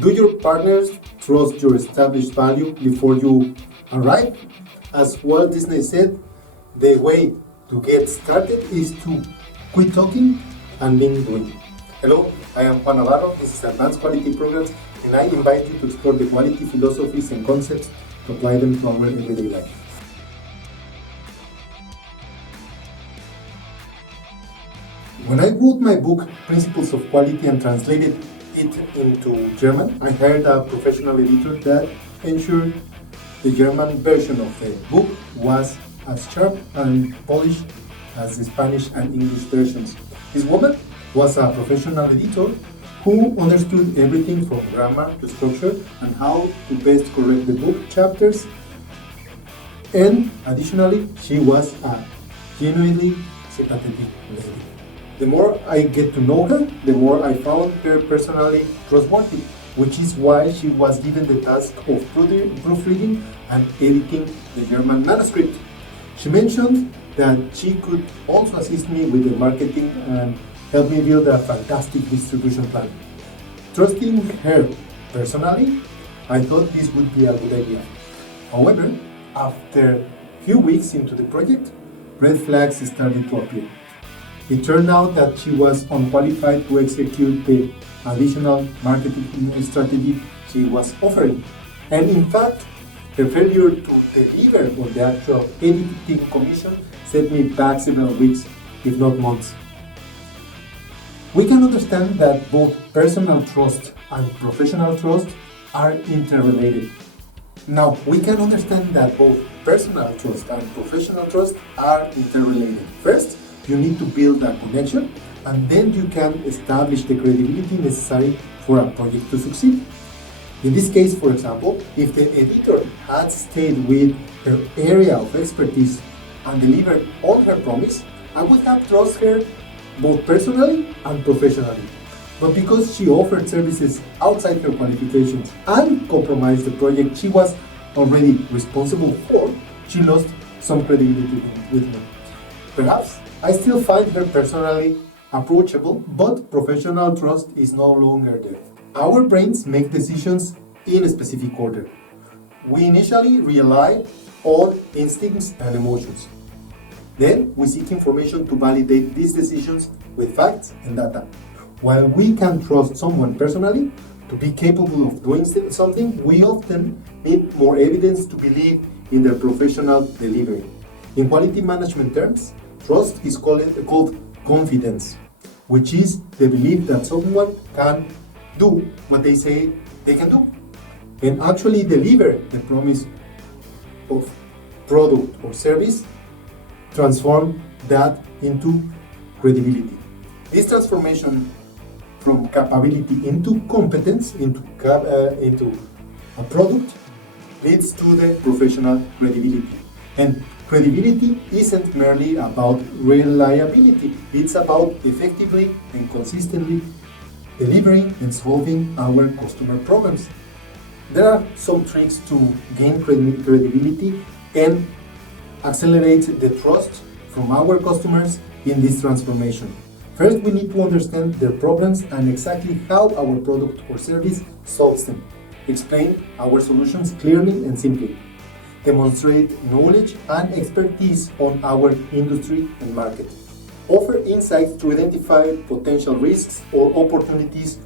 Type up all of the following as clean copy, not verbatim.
Do your partners trust your established value before you arrive? As Walt Disney said, the way to get started is to quit talking and begin doing. Hello, I am Juan Navarro. This is Advanced Quality Programs, and I invite you to explore the quality philosophies and concepts to apply them to our everyday life. When I wrote my book, Principles of Quality, and translated it into German, I hired a professional editor that ensured the German version of the book was as sharp and polished as the Spanish and English versions. This woman was a professional editor who understood everything from grammar to structure and how to best correct the book chapters. And additionally, she was a genuinely sympathetic lady. The more I get to know her, the more I found her personally trustworthy, which is why she was given the task of proofreading and editing the German manuscript. She mentioned that she could also assist me with the marketing and help me build a fantastic distribution plan. Trusting her personally, I thought this would be a good idea. However, after a few weeks into the project, red flags started to appear. It turned out that she was unqualified to execute the additional marketing strategy she was offering. And in fact, her failure to deliver on the actual editing commission set me back several weeks, if not months. We can understand that both personal trust and professional trust are interrelated. Now, we can understand that both personal trust and professional trust are interrelated. First, you need to build a connection, and then you can establish the credibility necessary for a project to succeed. In this case, for example, if the editor had stayed with her area of expertise and delivered on her promise, I would have trusted her both personally and professionally. But because she offered services outside her qualifications and compromised the project she was already responsible for, she lost some credibility with me. Perhaps I still find her personally approachable, but professional trust is no longer there. Our brains make decisions in a specific order. We initially rely on instincts and emotions. Then we seek information to validate these decisions with facts and data. While we can trust someone personally to be capable of doing something, we often need more evidence to believe in their professional delivery. In quality management terms, trust is called confidence, which is the belief that someone can do what they say they can do and actually deliver the promise of product or service, transform that into credibility. This transformation from capability into competence, into a product, leads to the professional credibility. And credibility isn't merely about reliability, it's about effectively and consistently delivering and solving our customer problems. There are some tricks to gain credibility and accelerate the trust from our customers in this transformation. First, we need to understand their problems and exactly how our product or service solves them. Explain our solutions clearly and simply. Demonstrate knowledge and expertise on our industry and market. Offer insights to identify potential risks or opportunities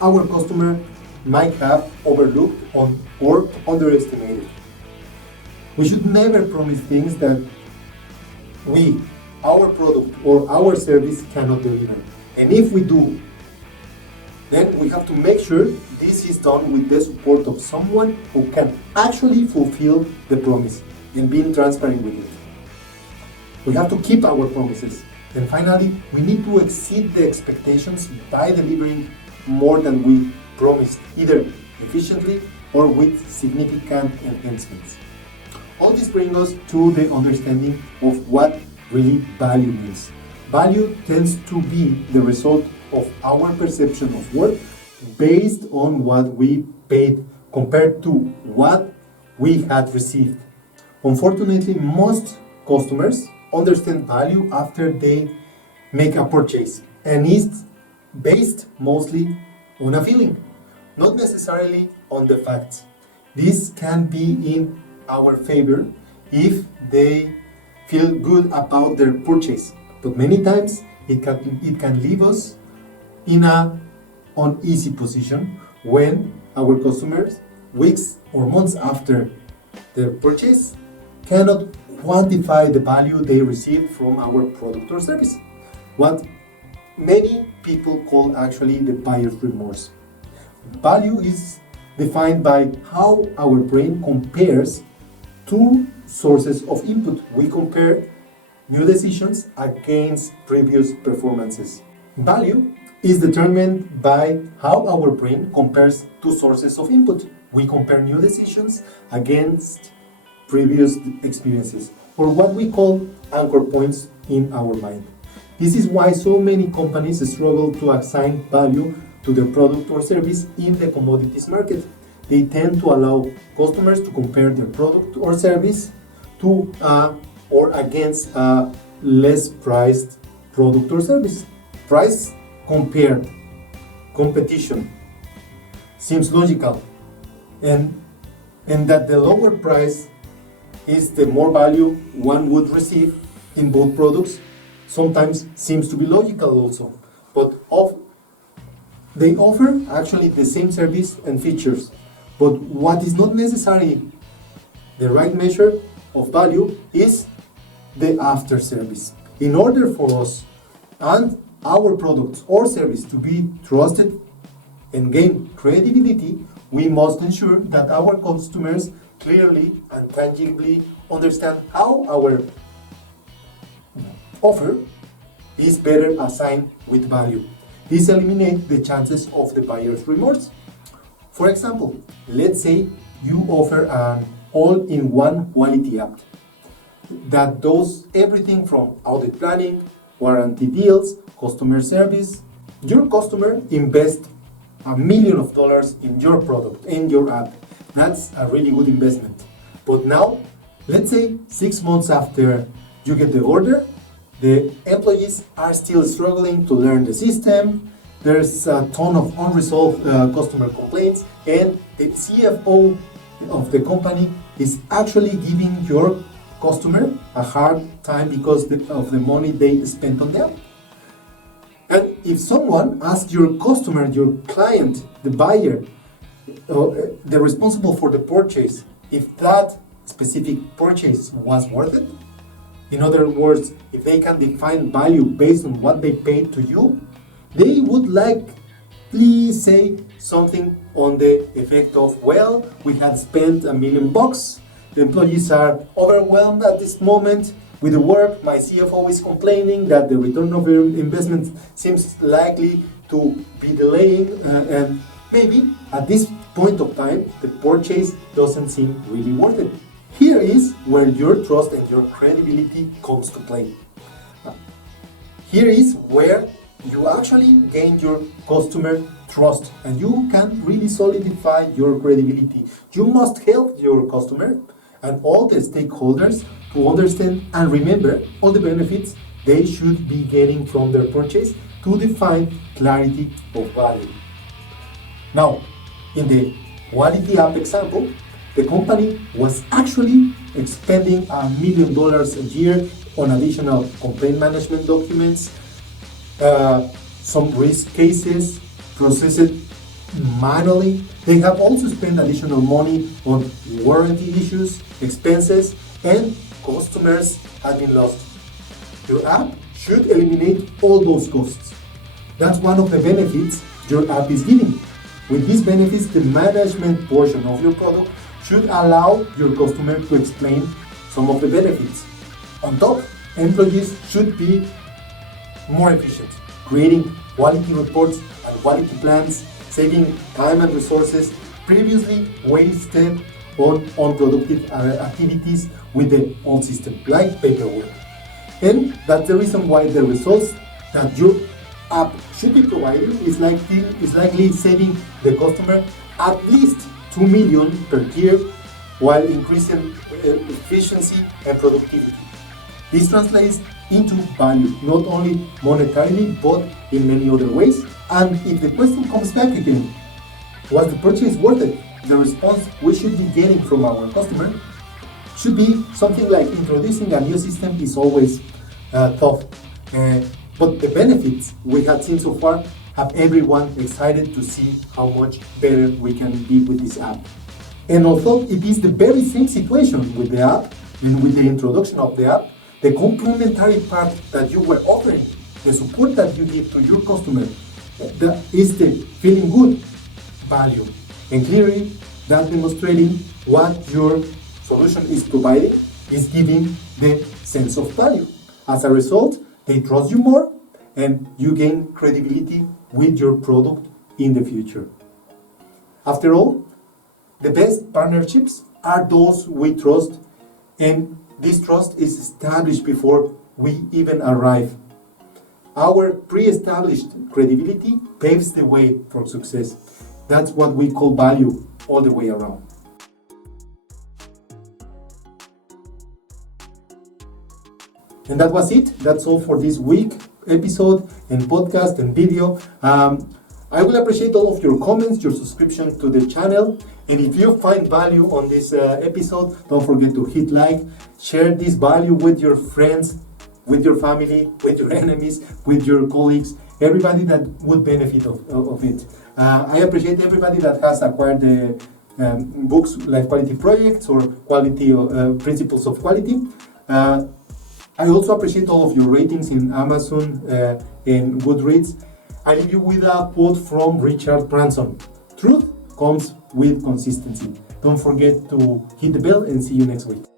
our customer might have overlooked or underestimated. We should never promise things that our product or our service cannot deliver. And if we do, then we have to make sure this is done with the support of someone who can actually fulfill the promise and being transparent with it. We have to keep our promises. And finally, we need to exceed the expectations by delivering more than we promised, either efficiently or with significant enhancements. All this brings us to the understanding of what really value means. Value tends to be the result of our perception of worth based on what we paid compared to what we had received. Unfortunately, most customers understand value after they make a purchase, and it's based mostly on a feeling, not necessarily on the facts. This can be in our favor if they feel good about their purchase, but many times it can leave us in an uneasy position when our customers, weeks or months after their purchase, cannot quantify the value they receive from our product or service. What many people call actually the buyer's remorse. Value is defined by how our brain compares two sources of input. We compare new decisions against previous performances. Value is determined by how our brain compares two sources of input. We compare new decisions against previous experiences, or what we call anchor points in our mind. This is why so many companies struggle to assign value to their product or service in the commodities market. They tend to allow customers to compare their product or service to or against a less priced product or service. Price compared, competition seems logical, and that the lower price is the more value one would receive in both products sometimes seems to be logical also, but they offer actually the same service and features, but what is not necessarily the right measure of value is the after service. In order for us and our products or service to be trusted and gain credibility, we must ensure that our customers clearly and tangibly understand how our offer is better assigned with value. This eliminates the chances of the buyer's remorse. For example, let's say you offer an all-in-one quality app that does everything from audit planning, warranty deals, customer service. Your customer invests $1 million in your product, in your app. That's a really good investment. But now, let's say 6 months after you get the order, the employees are still struggling to learn the system. There's a ton of unresolved customer complaints, and the CFO of the company is actually giving your customer a hard time because of the money they spent on them. And if someone asks your customer, your client, the buyer, the responsible for the purchase, if that specific purchase was worth it, in other words, if they can define value based on what they paid to you, they would likely say something on the effect of, well, we had spent $1 million. The employees are overwhelmed at this moment with the work. My CFO is complaining that the return of their investment seems likely to be delaying, and maybe at this point of time, the purchase doesn't seem really worth it. Here is where your trust and your credibility comes to play. Here is where you actually gain your customer trust and you can really solidify your credibility. You must help your customer and all the stakeholders to understand and remember all the benefits they should be getting from their purchase to define clarity of value. Now, in the quality app example, the company was actually expending $1 million a year on additional complaint management documents, some risk cases processed manually. They have also spent additional money on warranty issues, expenses, and customers have been lost. Your app should eliminate all those costs. That's one of the benefits your app is giving. With these benefits, the management portion of your product should allow your customer to explain some of the benefits. On top, employees should be more efficient, creating quality reports and quality plans, saving time and resources previously wasted on unproductive activities with the old system, like paperwork. And that's the reason why the results that your app should be providing is likely saving the customer at least $2 million per year while increasing efficiency and productivity. This translates into value, not only monetarily, but in many other ways. And if the question comes back again, was the purchase worth it? The response we should be getting from our customer should be something like introducing a new system is always tough. But the benefits we have seen so far have everyone excited to see how much better we can be with this app. And although it is the very same situation with the app and with the introduction of the app, the complementary part that you were offering, the support that you give to your customer, that is the feeling good value. And clearly, that demonstrating what your solution is providing is giving the sense of value. As a result, they trust you more and you gain credibility with your product in the future. After all, the best partnerships are those we trust, and this trust is established before we even arrive. Our pre-established credibility paves the way for success. That's what we call value all the way around. And that was it. That's all for this week episode and podcast and video. I will appreciate all of your comments, your subscription to the channel. And if you find value on this episode, don't forget to hit like, share this value with your friends, with your family, with your enemies, with your colleagues, everybody that would benefit of it. I appreciate everybody that has acquired the books like Quality Projects or Quality Principles of Quality. I also appreciate all of your ratings in Amazon and Goodreads. I leave you with a quote from Richard Branson. Truth comes with consistency. Don't forget to hit the bell and see you next week.